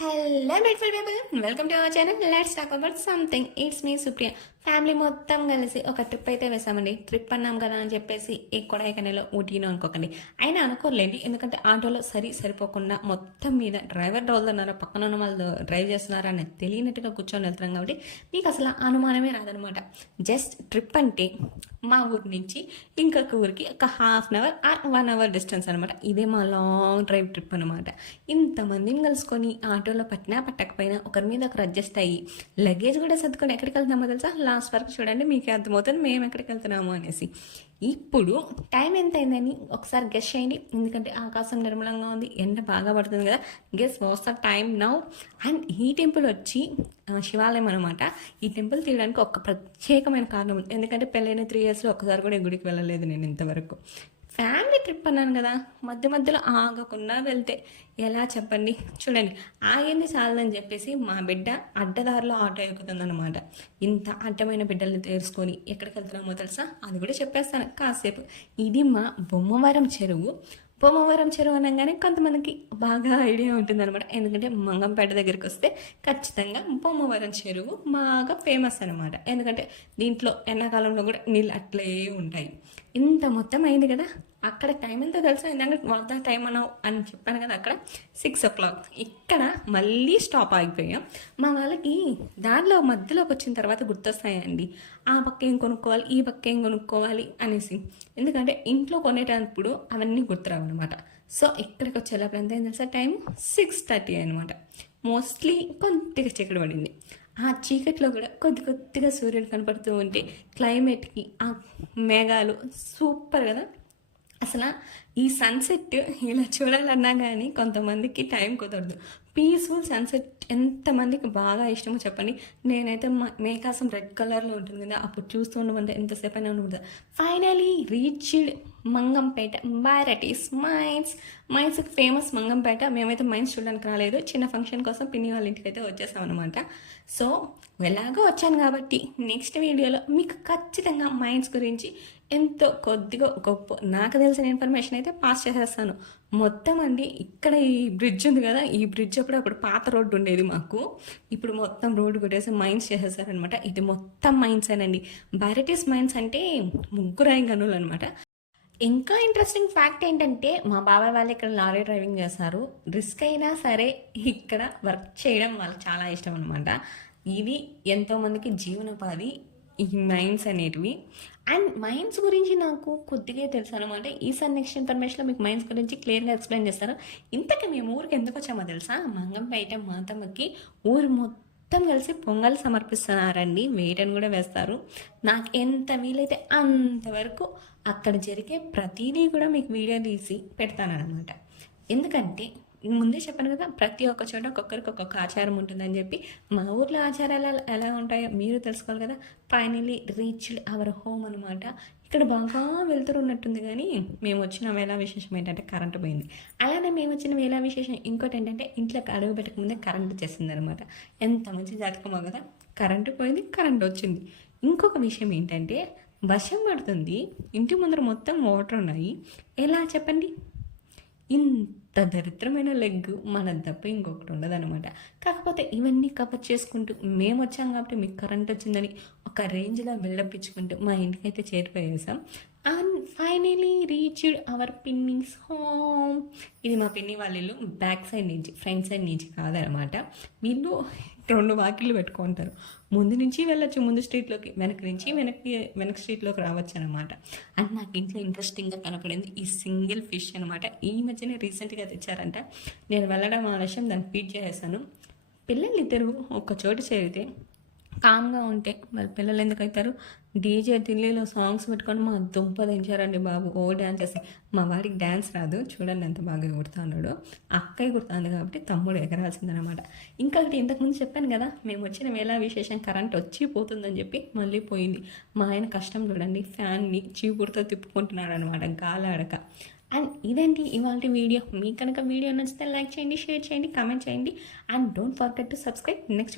Hello beautiful people, welcome to our channel. Let's talk about something. It's me Supriya. Family మొత్తం కలిసి ఒక trip అయితే వేసామండి. ట్రిప్ అన్నాం కదా అని చెప్పేసి ఈ కొడైకెనాల్లో ఊటీనో అనుకోకండి. అయినా అనుకోలేండి, ఎందుకంటే ఆటోలో సరిపోకుండా మొత్తం మీద డ్రైవర్ తోలుతున్నారా, పక్కన ఉన్న వాళ్ళు డ్రైవ్ చేస్తున్నారా అని తెలియనట్టుగా కూర్చొని వెళ్తున్నాం కాబట్టి మీకు అసలు అనుమానమే రాదనమాట. జస్ట్ ట్రిప్ అంటే మా ఊరి నుంచి ఇంకొక ఊరికి ఒక half an hour or 1 hour distance అనమాట. ఇదే మా లాంగ్ డ్రైవ్ ట్రిప్ అనమాట. ఇంతమందిని కలుసుకొని ఆటోలో పట్టకపోయినా ఒకరి మీద ఒకరు అడ్జస్ట్ అయ్యి లగేజ్ కూడా సర్దుకొని ఎక్కడికి వెళ్తామో తెలుసా? లాస్ట్ వరకు చూడండి, మీకు అర్థమవుతుంది మేము ఎక్కడికి వెళ్తున్నాము అనేసి. ఇప్పుడు టైం ఎంత అయిందని ఒకసారి గెస్ చేయండి, ఎందుకంటే ఆకాశం నిర్మలంగా ఉంది, ఎండ బాగా పడుతుంది కదా. Guess what's the time now. And ఈ టెంపుల్ వచ్చి శివాలయం అనమాట. ఈ టెంపుల్ తీయడానికి ఒక ప్రత్యేకమైన కారణం ఉంది, ఎందుకంటే పెళ్ళైన 3 ఇయర్స్లో ఒకసారి కూడా ఈ గుడికి వెళ్ళలేదు నేను ఇంతవరకు. ఫ్యామిలీ ట్రిప్ అన్నాను కదా, మధ్యలో ఆగకుండా వెళ్తే ఎలా చెప్పండి? చూడండి, ఆగింది చాలని చెప్పేసి మా బిడ్డ అడ్డదారిలో ఆటో ఎక్కుతుందన్నమాట. ఇంత అడ్డమైన బిడ్డల్ని తెలుసుకొని ఎక్కడికి వెళ్తున్నామో తెలుసా? అది కూడా చెప్పేస్తాను కాసేపు. ఇది మా బొమ్మవరం చెరువు. బొమ్మవరం చెరువు అనగానే కొంతమందికి బాగా ఐడియా ఉంటుందన్నమాట, ఎందుకంటే మంగంపేట దగ్గరికి వస్తే ఖచ్చితంగా బొమ్మవరం చెరువు బాగా ఫేమస్ అనమాట. ఎందుకంటే దీంట్లో ఎండాకాలంలో కూడా నీళ్ళు అట్లే ఉంటాయి. ఇంత మొత్తం అయింది కదా, అక్కడ టైం ఎంతో తెలుసా? ఇందాక వద్ద టైం అన్నావు అని చెప్పాను కదా, అక్కడ 6 o'clock. ఇక్కడ మళ్ళీ స్టాప్ ఆగిపోయాం. మా వాళ్ళకి దారిలో మధ్యలోకి వచ్చిన తర్వాత గుర్తొస్తాయండి, ఆ పక్క ఏం కొనుక్కోవాలి, ఈ పక్క ఏం కొనుక్కోవాలి అనేసి. ఎందుకంటే ఇంట్లో కొనేటప్పుడు అవన్నీ గుర్తురావు అనమాట. సో ఇక్కడికి వచ్చేటప్పుడు ఎంత అయింది తెలుసా? టైం 6:30 అనమాట. మోస్ట్లీ కొద్దిగా చీకటి పడింది. ఆ చీకట్లో కూడా కొద్దిగా సూర్యుడు కనపడుతూ ఉంటే క్లైమేట్కి ఆ మేఘాలు సూపర్ కదా. అసలు ఈ సన్సెట్ ఇలా చూడాలన్నా కానీ కొంతమందికి టైం కుదరదు. పీస్ఫుల్ సన్సెట్ ఎంతమందికి బాగా ఇష్టమో చెప్పండి. నేనైతే మేకాసం రెడ్ కలర్లో ఉంటుంది కదా, అప్పుడు చూస్తూ ఉండమంటే ఎంతసేపు అయినా ఉండదు. ఫైనలీ రీచ్డ్ మంగంపేట వెరైటీస్ మైన్స్కి ఫేమస్ మంగంపేట. మేమైతే మైన్స్ చూడడానికి రాలేదు, చిన్న ఫంక్షన్ కోసం పిన్ని వాళ్ళ ఇంటికి అయితే వచ్చేసాం అనమాట. సో ఎలాగో వచ్చాను కాబట్టి నెక్స్ట్ వీడియోలో మీకు ఖచ్చితంగా మైన్స్ గురించి ఎంతో కొద్దిగా గొప్ప నాకు తెలిసిన ఇన్ఫర్మేషన్ అయితే పాస్ చేసేస్తాను. మొత్తం అండి, ఇక్కడ ఈ బ్రిడ్జ్ ఉంది కదా, ఈ బ్రిడ్జ్ అప్పుడు పాత రోడ్డు ఉండేది మాకు. ఇప్పుడు మొత్తం రోడ్డు కొట్టేసి మైన్స్ చేసేసారనమాట. ఇది మొత్తం మైన్స్ అనండి. వెరైటీస్ మైన్స్ అంటే ముగ్గురాయి గనులు అనమాట. ఇంకా ఇంట్రెస్టింగ్ ఫ్యాక్ట్ ఏంటంటే మా బాబాయ్ వాళ్ళు ఇక్కడ లారీ డ్రైవింగ్ చేస్తారు. రిస్క్ అయినా సరే ఇక్కడ వర్క్ చేయడం వాళ్ళకి చాలా ఇష్టం అనమాట. ఇది ఎంతోమందికి జీవనోపాధి ఈ మైన్స్ అనేటివి. అండ్ మైన్స్ గురించి నాకు కొద్దిగా తెలుసు అనమాట. ఈసారి నెక్స్ట్ ఇన్ఫర్మేషన్లో మీకు మైన్స్ గురించి క్లియర్గా ఎక్స్ప్లెయిన్ చేస్తారు. ఇంతకీ మేము ఊరికి ఎందుకు వచ్చామో తెలుసా? మంగంపేట మాతమ్మకి ఊరు మొత్తం కలిసి పొంగల్ సమర్పిస్తున్నారండి. వేటను కూడా వేస్తారు. నాకు ఎంత వీలైతే అంతవరకు అక్కడ జరిగే ప్రతిదీ కూడా మీకు వీడియో తీసి పెడతానమాట. ఎందుకంటే ముందే చెప్పాను కదా, ప్రతి ఒక్క చోట ఒక్కొక్కరికి ఒక్కొక్క ఆచారం ఉంటుందని చెప్పి. మా ఊర్లో ఆచారాలు ఎలా ఉంటాయో మీరు తెలుసుకోవాలి కదా. ఫైనలీ రీచ్డ్ అవర్ హోమ్ అనమాట. ఇక్కడ బాగా వెళ్తురు ఉన్నట్టుంది, కానీ మేము వచ్చిన వేళ విశేషం ఏంటంటే కరెంటు పోయింది. అలానే మేము వచ్చిన వేళ విశేషం ఇంకోటి ఏంటంటే, ఇంట్లోకి అడుగు పెట్టకముందే కరెంటు వచ్చేసింది అనమాట. ఎంత మంచి జాతకమో కదా, కరెంటు పోయింది, కరెంటు వచ్చింది. ఇంకొక విషయం ఏంటంటే, వర్షం పడుతుంది, ఇంటి ముందర మొత్తం వాటర్ ఉన్నాయి. ఎలా చెప్పండి? ఇంత దరిద్రమైన లెగ్ మనది తప్ప ఇంకొకటి ఉండదనమాట. కాకపోతే ఇవన్నీ కవర్ చేసుకుంటూ మేము వచ్చాం కాబట్టి మీకు కరెంట్ వచ్చిందని ఒక రేంజ్లో బిల్డప్ ఇచ్చుకుంటూ మా ఇంటికి అయితే చేరిపోయేసాం. అండ్ ఫైనలీ రీచ్డ్ అవర్ పిన్నిస్ హోమ్. ఇది మా పిన్ని వాళ్ళ ఇల్లు. బ్యాక్ సైడ్ నుంచి, ఫ్రంట్ సైడ్ నుంచి కాదనమాట. వీళ్ళు 2 వాకిళ్ళు పెట్టుకుంటారు. ముందు నుంచి వెళ్ళొచ్చు ముందు స్ట్రీట్లోకి, వెనక స్ట్రీట్లోకి రావచ్చు అనమాట. అండ్ నాకు ఇంట్లో ఇంట్రెస్టింగ్గా కనపడింది ఈ సింగిల్ ఫిష్ అనమాట. ఈ మధ్యనే రీసెంట్గా తెచ్చారంట. నేను వెళ్ళడం ఆలస్యం, దాన్ని ఫీడ్ చేసేసాను. పిల్లలు ఇద్దరు ఒక చోటు చేరితే కామ్గా ఉంటే మరి పిల్లలు ఎందుకు అవుతారు? డీజే ఢిల్లీలో సాంగ్స్ పెట్టుకొని మా దుంప దించారండి బాబు. ఓ డ్యాన్స్ చేసి, మా వాడికి డ్యాన్స్ రాదు, చూడండి ఎంత బాగా కుడుతున్నాడు. అక్కయ్య కుడుతుంది కాబట్టి తమ్ముడు ఎగరాల్సిందనమాట. ఇంకొకటి ఇంతకుముందు చెప్పాను కదా, మేము వచ్చిన వేళ విశేషం కరెంట్ వచ్చి పోతుందని చెప్పి మళ్ళీ పోయింది. మా ఆయన కష్టం చూడండి, ఫ్యాన్ని చీపురుతో తిప్పుకుంటున్నాడు అనమాట గాలాడక. అండ్ ఇదేంటి ఇవాళ వీడియో. మీకు కనుక వీడియో నచ్చితే లైక్ చేయండి, షేర్ చేయండి, కామెంట్ చేయండి. And don't forget to subscribe. Next